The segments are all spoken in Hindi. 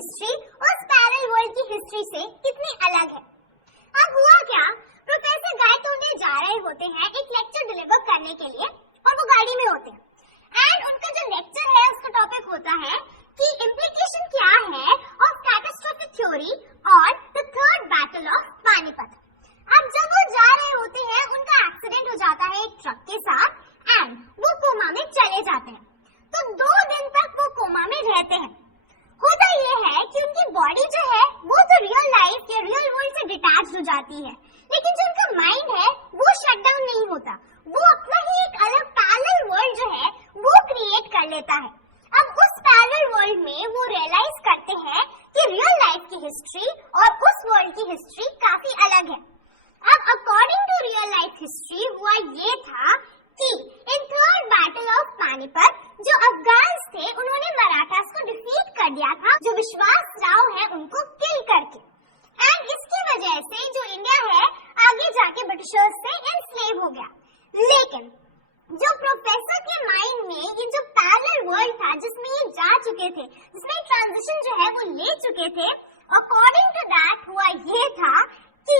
हिस्ट्री उस पैरेलल वर्ल्ड की हिस्ट्री से कितनी अलग है। अब हुआ क्या, प्रोफेसर गायतोंडे जा रहे होते हैं एक लेक्चर डिलीवर करने के लिए और वो गाड़ी में होते हैं एंड उनका जो लेक्चर है उसका टॉपिक होता है कि इम्प्लीकेशन क्या है ऑफ कैटास्ट्रोफिक थ्योरी और the third battle of Panipat. अब जब वो जा रहे होते हैं उनका एक्सीडेंट हो जाता है एक ट्रक के साथ एंड वो कोमा में चले जाते हैं। तो 2 दिन तक वो कोमा में रहते हैं। होता ये है कि उनकी बॉडी जो है वो तो रियल लाइफ या रियल वर्ल्ड से डिटैच हो जाती है, लेकिन जो उनका माइंड है वो शट डाउन नहीं होता, वो अपना ही एक अलग पैरेलल वर्ल्ड जो है वो क्रिएट कर लेता है। अब उस पैरेलल वर्ल्ड में वो रियलाइज करते हैं कि रियल लाइफ की हिस्ट्री और उस वर्ल्ड की हिस्ट्री काफी अलग है। अब according to real life history हुआ ये था कि in third battle of Panipat जो अफगान्स थे उन्होंने मराठास को डिफीट कर दिया था, जो विश्वास राव है उनको किल करके। एंड इसकी वजह से जो इंडिया है आगे जाके ब्रिटिशर्स से एनस्लेव हो गया। लेकिन जो प्रोफेसर के माइंड में ये जो पैरेलल वर्ल्ड था जिसमें ये जा चुके थे, जिसमें ट्रांजिशन जो है वो ले चुके थे, अकॉर्डिंग टू दैट हुआ ये था कि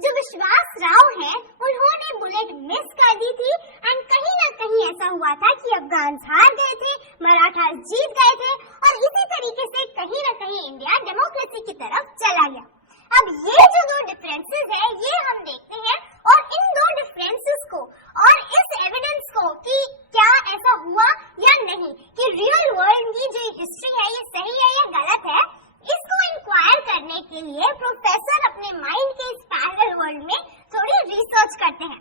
जो विश्वास राव है उन्होंने बुलेट मिस कर दी थी एंड कहीं ना कहीं ऐसा हुआ था कि अफगान हार गए थे, मराठा जीत गए थे और इसी तरीके से कहीं ना कहीं इंडिया डेमोक्रेसी की तरफ चला गया। अब ये जो 2 डिफरेंसेस है ये हम देखते हैं और इन 2 डिफरेंसेस को और इस एविडेंस को कि क्या ऐसा हुआ या नहीं कि रियल वर्ल्ड की जो हिस्ट्री है ये सही है या गलत है, इसको इंक्वायर करने के लिए प्रोफेसर अपने माइंड के इस पैरेलल वर्ल्ड में थोड़ी रिसर्च करते हैं।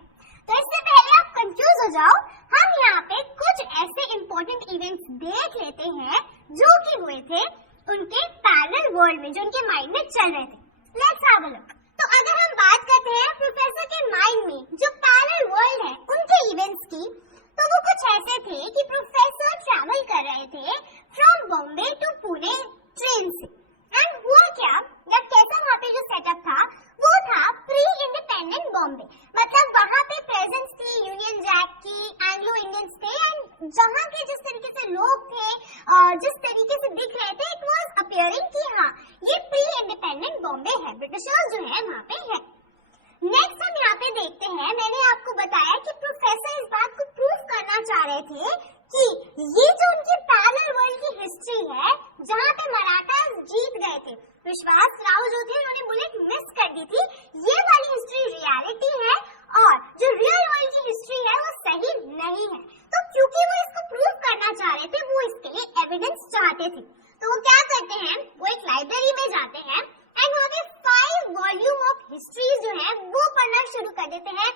तो इससे पहले आप कंफ्यूज हो जाओ, हम यहाँ पे कुछ ऐसे इंपॉर्टेंट इवेंट्स देख लेते हैं जो कि हुए थे उनके पैरेलल वर्ल्ड में, जो उनके माइंड में चल रहे थे। Let's have a look. तो अगर हम बात करते हैं प्रोफेसर के माइंड में जो पैरेलल वर्ल्ड है उनके इवेंट्स की, तो वो कुछ ऐसे थे कि प्रोफेसर ट्रैवल कर रहे थे from Bombay to Pune train से। एंड हुआ क्या, या कैसा वहाँ पे जो सेटअप था वो था प्री इंडिपेंडेंट बॉम्बे, मतलब वहाँ पे प्रेजेंस थी यूनियन जैक की, एंग्लो इंडियंस थे एंड जहाँ के जिस तरीके से लोग थे, जिस तरीके से दिख रहे थे, इट वाज अपियरिंग कि हाँ ये प्री इंडिपेंडेंट बॉम्बे है, ब्रिटिशर्स जो है वहाँ पे है। नेक्स्ट हम यहाँ पे देखते हैं, मैंने आपको बताया कि प्रोफेसर इस बात को प्रूव करना चाह रहे थे कि ये जो उनकी पैरेलल वर्ल्ड की हिस्ट्री है जहाँ पे मराठा जीत गए थे, विश्वास राव जो थे उन्होंने बुलेट मिस कर दी थी, ये वाली हिस्ट्री रियलिटी है और जो रियल वर्ल्ड की हिस्ट्री है वो सही नहीं है। तो क्योंकि वो इसको प्रूव करना चाह रहे थे, वो इसके लिए एविडेंस चाहते थे, तो वो क्या करते हैं, वो एक लाइब्रेरी में जाते हैं एंड वहाँ पे 5 वॉल्यूम ऑफ हिस्ट्रीज जो है वो पढ़ना शुरू कर देते हैं,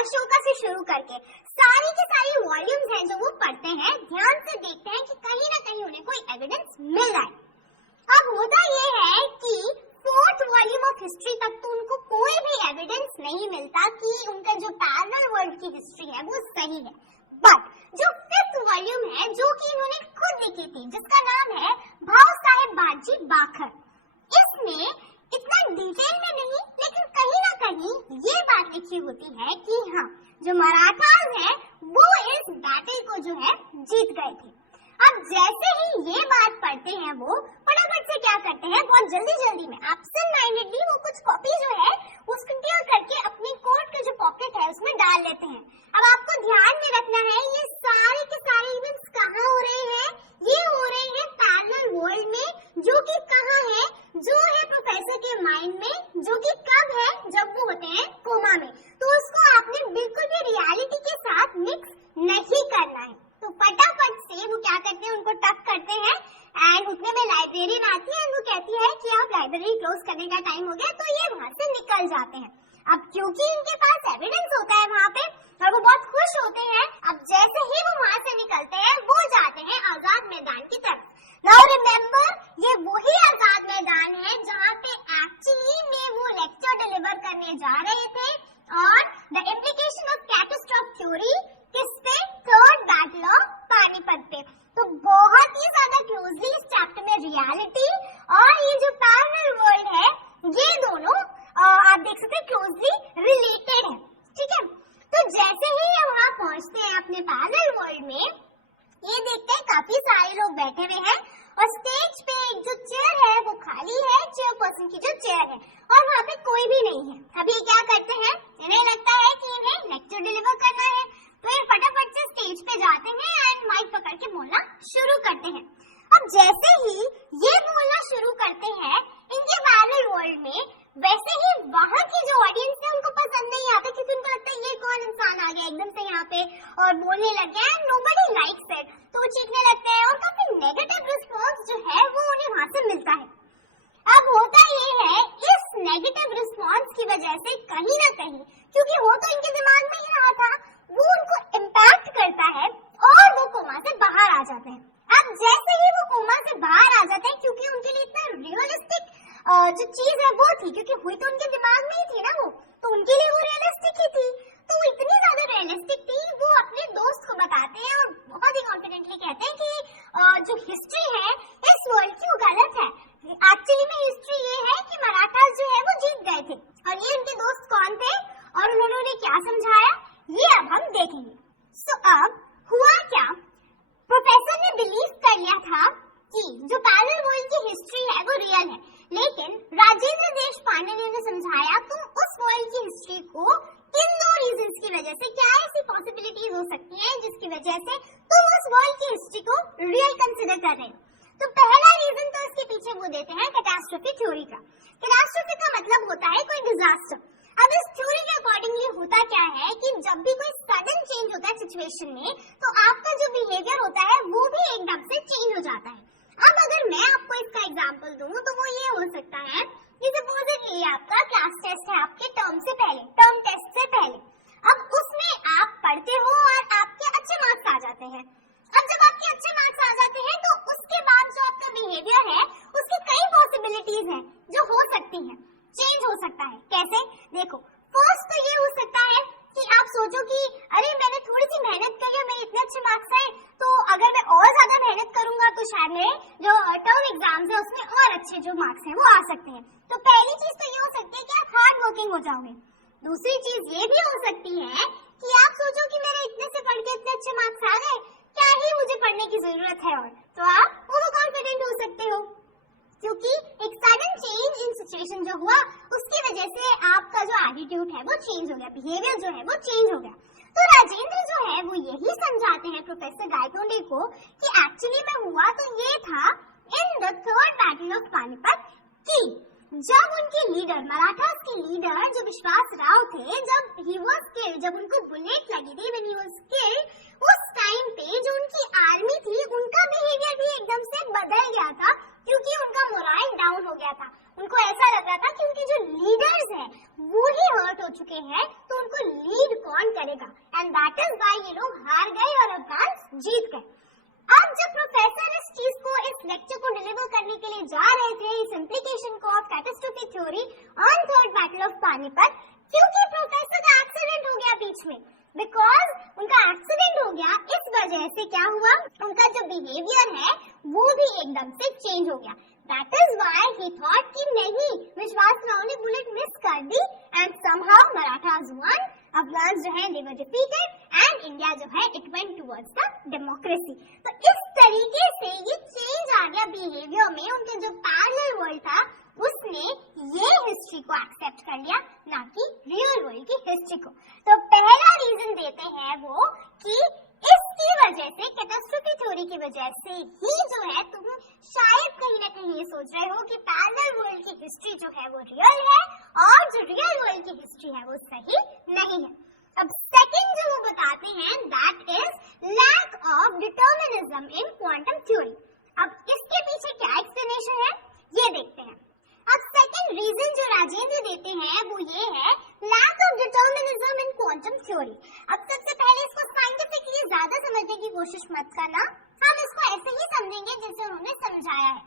अशोका से शुरू करके सारी की सारी वॉल्यूम्स हैं जो वो पढ़ते हैं, ध्यान से देखते हैं कि कहीं ना कहीं उन्हें कोई एविडेंस मिल रहा है। अब होता ये है कि 4th वॉल्यूम ऑफ हिस्ट्री तक तो उनको कोई भी एविडेंस नहीं मिलता कि उनका जो पैरेलल वर्ल्ड की हिस्ट्री है वो सही है, बट जो 5th वॉल्यूम है जो कि इन्होंने खुद लिखी थी, जिसका नाम है भाव साहेब बाजी बाखर, इसमें इतना डिटेल में नहीं लेकिन कहीं ना कहीं ये बात लिखी होती है कि हाँ जो मराठास हैं वो इस बैटल को जो है जीत गए थे। अब जैसे ही ये बात पढ़ते हैं वो फटाफट से क्या करते हैं, बहुत जल्दी में एब्सेंट माइंडेडली वो कुछ कॉपी जो है उसको क्लियर करके अपनी कोट के जो पॉकेट है उसमें डाल लेते हैं। अब आपको ध्यान में रखना है ये सारे के सारे इवेंट्स कहाँ हो रहे हैं, ये हो रहे हैं पैरेलल वर्ल्ड में, जो कि कहाँ है, जो है प्रोफेसर के माइंड में, जो कि कब है, जब वो होते हैं कोमा में। तो उसको आपने बिल्कुल भी रियलिटी के साथ मिक्स नहीं करना है। तो फटाफट से वो क्या करते हैं, उनको टक करते हैं एंड उतने में लाइब्रेरियन आती है, वो कहती है कि अब लाइब्रेरी क्लोज करने का टाइम हो गया, तो ये वहाँ से निकल जाते हैं। अब क्योंकि इनके पास एविडेंस होता है वहाँ पे और वो बहुत खुश होते हैं, अब जैसे ही वो वहाँ से निकलते हैं वो जाते हैं आजाद मैदान की तरफ। नाउ रिमेम्बर ये वही आजाद मैदान है जहाँ पे एक्चुअली में वो लेक्चर डिलीवर करने जा रहे थे और the implication of catastrophic theory किस पे, थर्ड बैटल ऑफ पानीपत पे। तो बहुत ही ज्यादा क्लोजली इस चैप्टर में रियलिटी और ये जो पैरेलल वर्ल्ड है ये दोनों आप देख सकते हैं क्लोजली रिलेटेड है, ठीक है। तो जैसे ही ये वहाँ पहुँचते हैं अपने पैरेलल वर्ल्ड में, ये देखते हैं काफी सारे लोग बैठे हुए हैं और स्टेज पे एक जो चेयर है पर्सन की जो चेयर है और वहाँ पे कोई भी नहीं है। अभी क्या करते हैं, इन्हें लगता है कि इन्हें लेक्चर डिलीवर करना है, तो ये फटाफट से स्टेज पे जाते हैं एंड माइक पकड़ के बोलना शुरू करते हैं। अब जैसे ही ये बोलना शुरू करते हैं इनके पैरेलल वर्ल्ड में, वैसे ही वहाँ की जो ऑडियंस है उनको पसंद नहीं आता, क्योंकि उनको लगता है ये कौन इंसान आ गया एकदम से यहाँ पे और बोलने लग गया एंड नोबडी लाइक्स इट, तो वो चीखने लगते हैं और काफी नेगेटिव रिस्पॉन्स जो है वो उन्हें वहाँ से मिलता है। अब होता ये है, इस नेगेटिव रिस्पॉन्स की वजह से कहीं ना कहीं, क्योंकि वो तो इनके दिमाग में ही रहा था, वो उनको इम्पैक्ट करता है और वो कोमा से बाहर आ जाते हैं। अब जैसे ही वो कोमा से बाहर आ जाते हैं, क्योंकि उनके लिए इतना रियलिस्टिक जो चीज है वो थी, क्योंकि हुई तो उनके दिमाग में ही थी ना वो, तो उनके लिए वो रियलिस्टिक ही थी, तो वो इतनी ज्यादा रियलिस्टिक थी, वो अपने दोस्त को बताते हैं और बहुत ही कॉन्फिडेंटली कहते हैं कि जो हिस्ट्री है इस वर्ल्ड की वो गलत है। एक्चुअली में हिस्ट्री ये है कि मराठास जो है वो जीत गए थे, और ये उनके दोस्त कौन थे और उन्होंने क्या समझाया ये अब हम देखेंगे। सो अब हुआ क्या, प्रोफेसर ने बिलीव कर लिया था कि जो पैरेलल वर्ल्ड की हिस्ट्री है वो रियल है, लेकिन राजेंद्र देशपांडे ने उन्हें समझाया तुम उस वर्ल्ड की हिस्ट्री को इन दो रीजंस की वजह से, क्या ऐसी पॉसिबिलिटीज हो सकती हैं जिसकी वजह से तुम उस वर्ल्ड की हिस्ट्री को रियल कंसिडर कर रहे हो। तो पहला रीजन तो इसके पीछे वो देते हैं कैटास्ट्रोफी थ्योरी का। कैटास्ट्रोफी का मतलब होता है कोई डिजास्टर। अब इस थ्योरी के अकॉर्डिंगली होता क्या है कि जब भी कोई सडन चेंज होता है सिचुएशन में, तो आपका जो बिहेवियर होता है वो भी एकदम से चेंज हो जाता है। अब अगर मैं आपको इसका एग्जांपल दूं तो वो ये हो सकता है कि सपोजली आपका क्लास टेस्ट है आपके टर्म टेस्ट से पहले, अब उसमें आप पढ़ते हो और आपके अच्छे मार्क्स आ जाते हैं। अब जब आपके अच्छे मार्क्स आ जाते हैं तो उसके बाद जो आपका बिहेवियर है उसकी कई पॉसिबिलिटीज हैं जो हो सकती हैं, चेंज हो सकता है। कैसे, देखो, फर्स्ट तो ये हो सकता है कि आप सोचो कि अरे मैंने थोड़ी सी मेहनत करी और मेरे इतने अच्छे मार्क्स आए, तो अगर मैं और ज्यादा मेहनत करूंगा तो शायद मेरे जो टर्म एग्जाम्स है उसमें और अच्छे जो मार्क्स हैं वो आ सकते हैं। तो पहली चीज तो ये हो सकती है कि आप हार्ड वर्किंग हो जाओगे। दूसरी चीज ये भी हो सकती है कि आप सोचो कि मेरे इतने से पढ़ के इतने अच्छे मार्क्स आ गए, क्या ही मुझे पढ़ने की जरूरत है, और तो आप ओवर कॉन्फिडेंट हो सकते हो, क्योंकि एक सडन चेंज इन सिचुएशन जो हुआ उसकी वजह से आपका जो एटीट्यूड है वो चेंज हो गया, बिहेवियर जो है वो चेंज हो गया। तो राजेंद्र जो है वो यही समझाते हैं प्रोफेसर गायतोंडे को कि एक्चुअली में हुआ तो ये था in the third battle of Panipat कि जब उनके लीडर, मराठास के लीडर जो विश्वास राव थे, जब ही वाज किल्ड, जब उनको बुलेट लगी थी, व्हेन ही वाज किल्ड, उस टाइम पे जो उनकी आर्मी थी उनका बिहेवियर भी एकदम से बदल गया था, क्योंकि उनका मोरल डाउन हो गया था। उनको ऐसा लग रहा था कि उनके जो लीडर्स हैं वो ही हर्ट हो चुके हैं, तो उनको लीड कौन करेगा, एंड दैट इज व्हाई ये लोग हार गए और अफगान जीत गए। अब जब प्रोफेसर इस चीज को, इस लेक्चर को डिलीवर करने के लिए जा रहे थे, इस इम्प्लीकेशन को of catastrophe theory on third battle of Panipat, क्योंकि प्रोफेसर का एक्सीडेंट हो गया बीच में, बिकॉज उनका एक्सीडेंट हो गया, इस वजह से क्या हुआ, उनका जो बिहेवियर है वो भी एकदम से चेंज हो गया। That is why he thought कि नहीं, विश्वास राव ने बुलेट मिस कर दी and somehow Marathas won, Afghan जो है they were defeated and India जो है it went towards the democracy. तो इस तरीके से ये चेंज आ गया बिहेवियर में, उनके जो पैरेलल वर्ल्ड था उसने ये हिस्ट्री को एक्सेप्ट कर लिया, ना कि रियल वर्ल्ड की हिस्ट्री को। तो पहला रीजन देते हैं वो कि इसकी वजह से, कैटास्ट्रोफी थ्योरी की वजह से ही जो है तुम शायद कहीं ना कहीं ये सोच रहे हो कि पैरेलल वर्ल्ड की हिस्ट्री जो है वो रियल है और जो रियल वर्ल्ड की हिस्ट्री है वो सही नहीं है। अब सेकंड जो वो बताते हैं that is lack of determinism in quantum theory. अब इसके पीछे क्या एक्सप्लेनेशन है ये देखते हैं। अब सेकंड रीजन जो राजेंद्र देते हैं वो ये है lack of determinism in quantum theory. अब सबसे पहले इसको साइंटिफिकली ज्यादा समझने की कोशिश मत करना, हम इसको ऐसे ही समझेंगे जैसे उन्होंने समझाया है।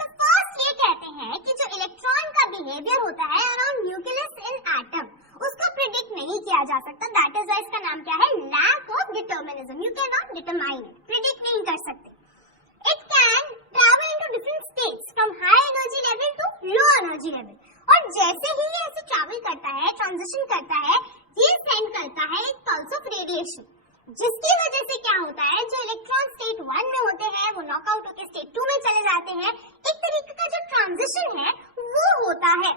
तो फर्स्ट ये कहते हैं कि जो इलेक्ट्रॉन का बिहेवियर होता है अराउंड न्यूक्लियस इन एटम, उसको प्रिडिक्ट नहीं किया जा सकता। दैट इज व्हाई इसका नाम क्या है, lack of determinism. You can not determine it, predict नहीं कर सकते। It can travel into different states from high energy level to low energy level, और जैसे ही ये ऐसे ट्रैवल करता है, ट्रांजिशन करता है, ये सेंड करता है एक पल्स ऑफ रेडिएशन, जिसकी वजह से क्या होता है, जो इलेक्ट्रॉन स्टेट 1 में होते हैं वो नॉकआउट होकर स्टेट 2 में चले जाते हैं। एक तरीके का जो ट्रांजिशन है वो होता है।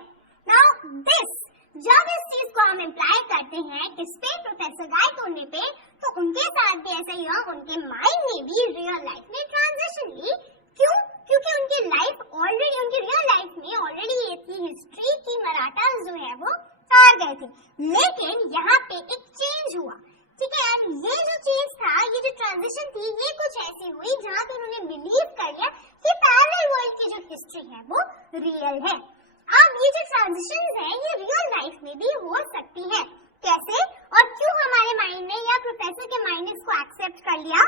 नाउ दिस, जब इस चीज को हम इम्प्लाई करते हैं किस पे, प्रोफेसर गायतोने पे, तो उनके साथ भी ऐसा ही हुआ, उनके माइंड में भी रियल लाइफ में ट्रांजिशन ली। क्यों? क्योंकि उनकी लाइफ ऑलरेडी, उनकी रियल लाइफ में ऑलरेडी ये थी हिस्ट्री की मराठास जो है वो हार गए थे, लेकिन यहाँ पे एक चेंज हुआ, ठीक है। एंड ये जो चेंज था, ये जो ट्रांजिशन थी, ये कुछ ऐसी हुई जहाँ पे उन्होंने बिलीव कर लिया कि पैरेलल वर्ल्ड की जो हिस्ट्री है वो रियल है। अब ये जो ट्रांजिशन है ये रियल लाइफ में भी हो सकती है। कैसे और क्यों हमारे माइंड ने या प्रोफेसर के माइंड ने इसको एक्सेप्ट कर लिया?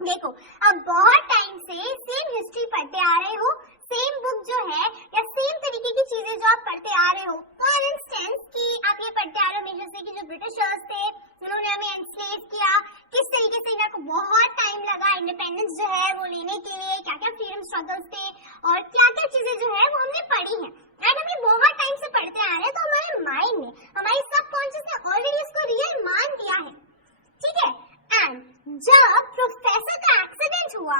देखो, अब बहुत टाइम से सेम हिस्ट्री पढ़ते आ रहे हो, सेम बुक जो है या सेम तरीके की चीजें जो आप पढ़ते आ रहे हो, फॉर इंस्टेंस कि आप ये पढ़ते आ रहे हो मेजर से कि जो ब्रिटिशर्स थे उन्होंने हमें एनस्लेव किया, किस तरीके से इनको बहुत टाइम लगा इंडिपेंडेंस जो है वो लेने के लिए, क्या क्या फ्रीडम स्ट्रगल्स थे और क्या क्या चीजें जो है वो हमने पढ़ी है। एंड हमें बहुत टाइम से पढ़ते आ रहे हैं, तो हमारे माइंड ने, हमारी सबकॉन्शियस ने ऑलरेडी इसको रियल मान दिया है, ठीक है। एंड जब प्रोफेसर का एक्सीडेंट हुआ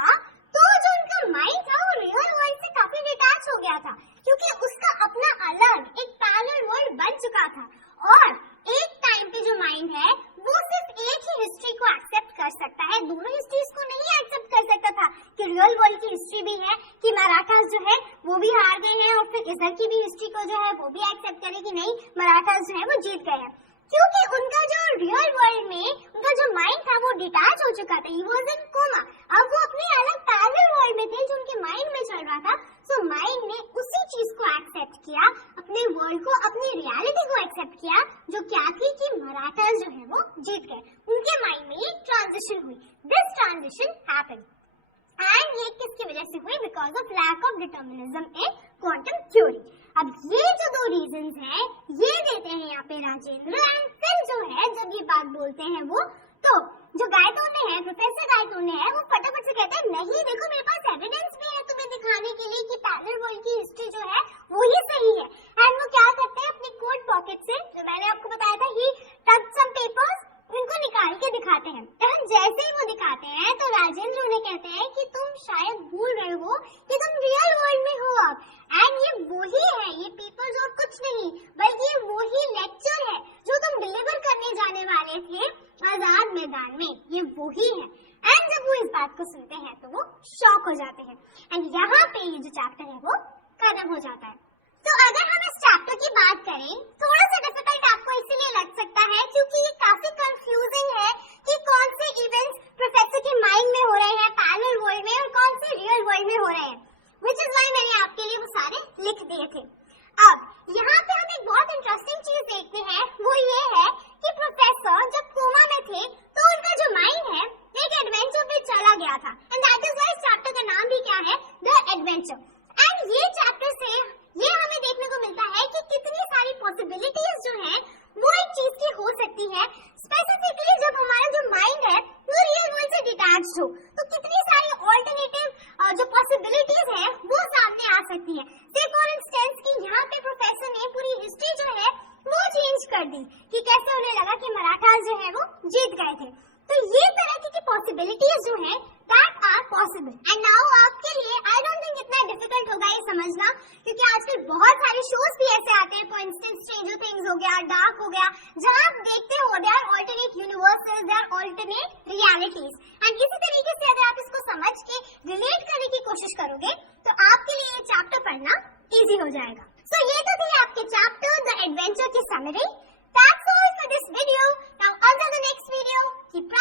तो जो उनका माइंड था वो रियल वर्ल्ड से काफी डिटैच हो गया था, क्योंकि उसका अपना अलग एक पैरेलल वर्ल्ड बन चुका था। और एक टाइम पे जो माइंड है वो सिर्फ एक ही हिस्ट्री को एक्सेप्ट कर सकता है, दोनों हिस्ट्रीज को नहीं एक्सेप्ट कर सकता था कि रियल वर्ल्ड की हिस्ट्री भी है कि मराठास जो है वो भी हार गए हैं, और फिर इधर की भी हिस्ट्री को जो है वो भी एक्सेप्ट करे कि नहीं मराठास जो है वो जीत गए हैं, क्योंकि उनका जो रियल वर्ल्ड में उनका जो माइंड था वो डिटैच हो चुका था, ही वाज इन कोमा। अब वो अपने अलग पैरेलल वर्ल्ड में थे जो उनके माइंड में चल रहा था। सो माइंड ने उसी चीज को एक्सेप्ट किया, अपने वर्ल्ड को, अपनी रियलिटी को एक्सेप्ट किया, जो क्या थी कि मराठास जो है वो जीत गए। उनके माइंड में ये ट्रांजिशन हुई, दिस ट्रांजिशन हैपेंड। एंड ये किसकी वजह से हुई? Because of lack of determinism in quantum theory. अब ये जो दो रीजंस हैं ये देते हैं यहाँ पे राजेंद्र। एंड फिर जो है जब ये बात बोलते हैं वो, तो जो गायतोने है, प्रोफेसर गायतोने है, वो फटाफट से कहते हैं नहीं देखो मेरे पास एविडेंस भी है तुम्हें दिखाने के लिए कि पैरेलल वर्ल्ड की हिस्ट्री जो है वो ही सही है। एंड वो क्या करते हैं, अपनी कोट पॉकेट से, जो मैंने आपको बताया था, ही टच सम पेपर्स, उनको निकाल के दिखाते हैं। एंड जैसे ही वो दिखाते हैं तो राजेंद्र उन्हें कहते हैं कि तुम शायद भूल रहे हो कि तुम रियल वर्ल्ड में हो अब। एंड ये वही है, ये पेपर्स और कुछ नहीं बल्कि ये वही लेक्चर है जो तुम डिलीवर करने जाने वाले थे आजाद मैदान में, ये वही है। एंड जब वो इस बात को सुनते हैं तो वो शॉक हो जाते हैं। एंड यहाँ पे ये जो चैप्टर है वो खत्म हो जाता है। तो अगर हम इस चैप्टर की बात करें, थोड़ा सा डिफिकल्ट आपको इसीलिए लग सकता है क्योंकि ये काफी कंफ्यूजिंग है कि कौन से इवेंट्स प्रोफेसर के माइंड में हो रहे हैं पैरेलल वर्ल्ड में और कौन से रियल वर्ल्ड में हो रहे हैं, व्हिच इज व्हाई मैंने आपके लिए वो सारे लिख दिए थे। अब यहाँ पे हम एक बहुत इंटरेस्टिंग चीज देखते हैं, वो ये है कि प्रोफेसर जब कोमा में थे तो उनका जो माइंड है एक एडवेंचर पे चला गया था। एंड दैट इज व्हाई इस चैप्टर का नाम भी क्या है, द एडवेंचर। एंड ये चैप्टर से ये हमें देखने को मिलता है कि कितनी सारी पॉसिबिलिटीज जो हैं वो एक चीज की हो सकती है, स्पेसिफिकली जब हमारा जो माइंड है वो रियल वर्ल्ड से डिटैच्ड हो, तो कितनी सारी ऑल्टरनेटिव जो पॉसिबिलिटीज हैं वो सामने आ सकती है। से फॉर इंस्टेंस कि यहाँ पे प्रोफेसर ने पूरी हिस्ट्री जो है वो चेंज कर दी कि कैसे उन्हें लगा कि मराठास जो है वो जीत गए थे। तो ये तरह की पॉसिबिलिटीज जो है that are possible. And now आपके लिए आई डोंट थिंक इतना डिफिकल्ट होगा ये समझना, क्योंकि आजकल बहुत सारे शोज भी ऐसे आते हैं, फॉर इंस्टेंस स्ट्रेंजर थिंग्स हो गया, डार्क हो गया, जहां आप देखते हो they are alternate universes, they are alternate realities. And इसी तरीके से अगर आप इसको समझ के रिलेट करने की कोशिश करोगे तो आपके लिए ये चैप्टर पढ़ना इजी हो जाएगा। सो ये तो थी आपके चैप्टर द एडवेंचर की summary. That's all for this video. Now until the next video, keep